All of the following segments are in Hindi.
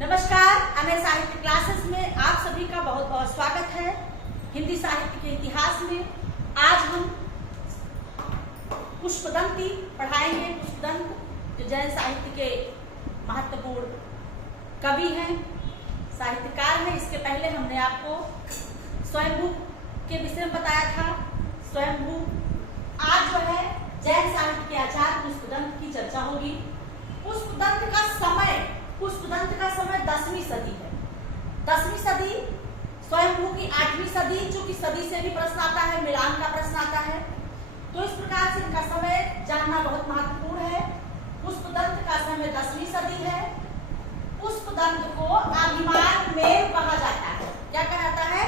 नमस्कार, अनय साहित्य क्लासेस में आप सभी का बहुत बहुत स्वागत है। हिंदी साहित्य के इतिहास में आज हम पुष्पदंती पढ़ाएंगे। पुष्पदंत जो जैन साहित्य के महत्वपूर्ण कवि हैं, साहित्यकार हैं। इसके पहले हमने आपको स्वयंभू के विषय में बताया था। स्वयंभू आज जो है जैन साहित्य के आचार्य पुष्पदंत की चर्चा होगी। पुष्पदंत का समय 10वीं सदी है। 10वीं सदी स्वयंभू की 8वीं सदी, चूंकि सदी से भी प्रश्न आता है, मिलान का प्रश्न आता है, तो इस प्रकार से इनका समय जानना बहुत महत्वपूर्ण है। पुष्पदंत का समय 10वीं सदी है। पुष्पदंत को अभिमान मेर कहा जाता है। क्या कहा जाता है?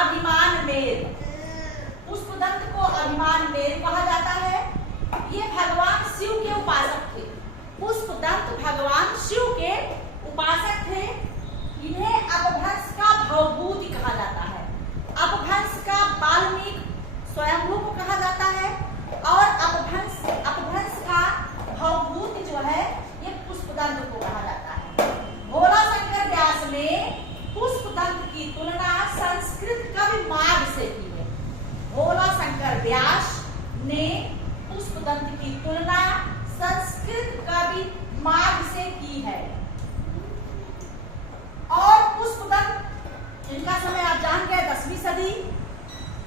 अभिमान मेर। पुष्पदंत को अभिमान मेर कहा जाता है। ये भगवान शिव के उपासक थे। पुष्पदंत भगवान शिव के उपासक थे। इन्हें अपभ्रंश का भवभूति कहा जाता है। अपभ्रंश का वाल्मीकि स्वयंभू को कहा जाता है और अपभ्रंश का भवभूति जो है ये पुष्पदंत को कहा जाता है। भोला शंकर व्यास ने पुष्पदंत की तुलना संस्कृत कवि माघ से की है। भोला शंकर व्यास ने पुष्पदंत की तुलना संस्कृत कवि माघ से की है। और पुष्पदंत इनका समय आप जान गए 10वीं सदी।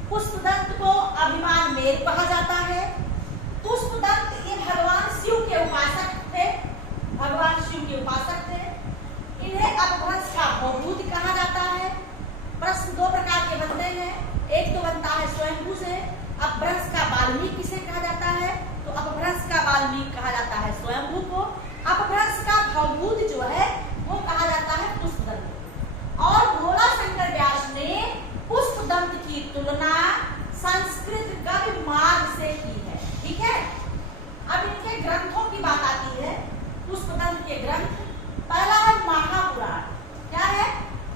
पुष्पदंत को अभिमान मेर कहा जाता है। पुष्पदंत ये भगवान शिव के उपासक थे। भगवान शिव के उपासक थे। इन्हें अपभ्रंश का भवभूति कहा जाता है। प्रश्न दो प्रकार के बनते हैं। एक तो बनता है स्वयंभू से। अपभ्रंश का वाल्मीकि से कहा जाता है, तो अपभ्रंश का वाल्मीकि कहा जाता है स्वयंभू को। अपभ्रंश का भवभूति जो है वो कहा जाता है पुष्पदंत। और भोला शंकर व्यास ने पुष्पदंत की तुलना संस्कृत कवि माघ से की है। ठीक है। अब इनके ग्रंथों की बात आती है। पुष्पदंत के ग्रंथ, पहला है महापुराण। क्या है?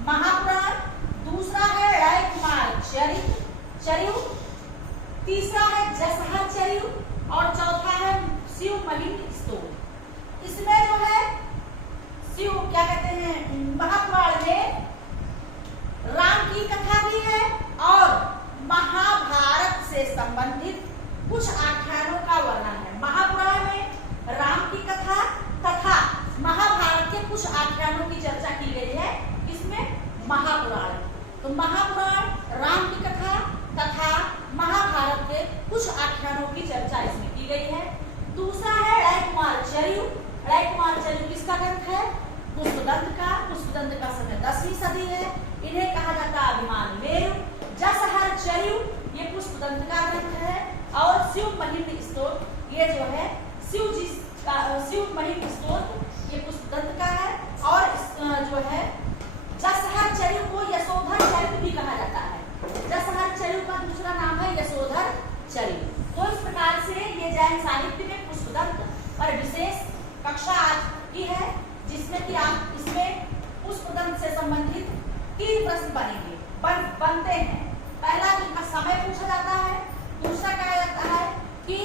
महापुराण। दूसरा है रायकुमार चरिऊ। तीसरा है जसहर चरिऊ और चौथा है शिव महिम स्तोत्र। इसमें जो है शिव क्या कहते हैं, महापुराण में राम की कथा भी है और महाभारत से संबंधित कुछ आख्यानों का वर्णन है। महापुराण में राम की कथा तथा महाभारत के कुछ आख्यानों की चर्चा की गई है। इसमें महापुराण, तो महापुराण राम की कथा तथा महाभारत के कुछ आख्यानों की चर्चा इसमें की गई है। दूसरा है रायकुमार चरिऊ। रायकुमार चरिऊ किसका ग्रंथ है? पुष्पदंत का। पुष्पदंत का समय 10वीं सदी है। इन्हें कहा जाता है अभिमान मेरु। जसहर चरिऊ ये पुष्पदंत का ग्रंथ है। और शिव महिम स्तोत्र ये जो है शिव जी का, शिव महिम स्तोत्र ये पुष्पदंत का है। और जो है जसहर चरिऊ को यशोधर चरित भी कहा जाता है। जसहर चरिऊ का दूसरा नाम है यशोधर चरिऊ। तो इस प्रकार से ये जैन साहित्य में पुष्पदंत पर विशेष कक्षा आज की है, जिसमें कि आप इसमें पुष्पदंत से संबंधित 3 प्रश्न बनते हैं। पहला इनका समय पूछा जाता है। दूसरा कहा जाता है कि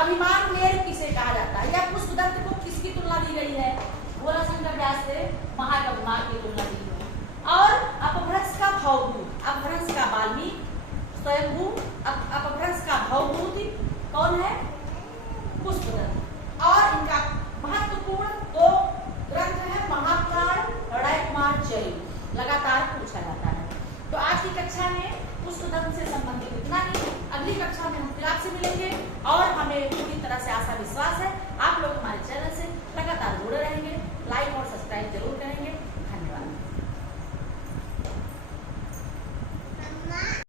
अभिमान मेर किसे कहा जाता है, या पुष्पदंत को किसकी तुलना दी गई है? भोला शंकर व्यास से महाकवि माघ की तुलना दी गई है। और अपभ्रंश का भवभूति, अपभ्रंश का वाल्मीकि स्वयंभू, अपभ्रंश का भवभूति कौन है? पुष्पदंत। और इनका महत्वपूर्ण 2 ग्रंथ है महापुराण और रायकुमार चरिऊ। लगातार पूछा जाता है। तो आज की कक्षा में पुष्पदंत से संबंधित इतना ही। अगली कक्षा में हम फिर आपसे मिलेंगे और हमें पूरी तरह से आशा विश्वास है आप लोग हमारे चैनल से लगातार जुड़े रहेंगे।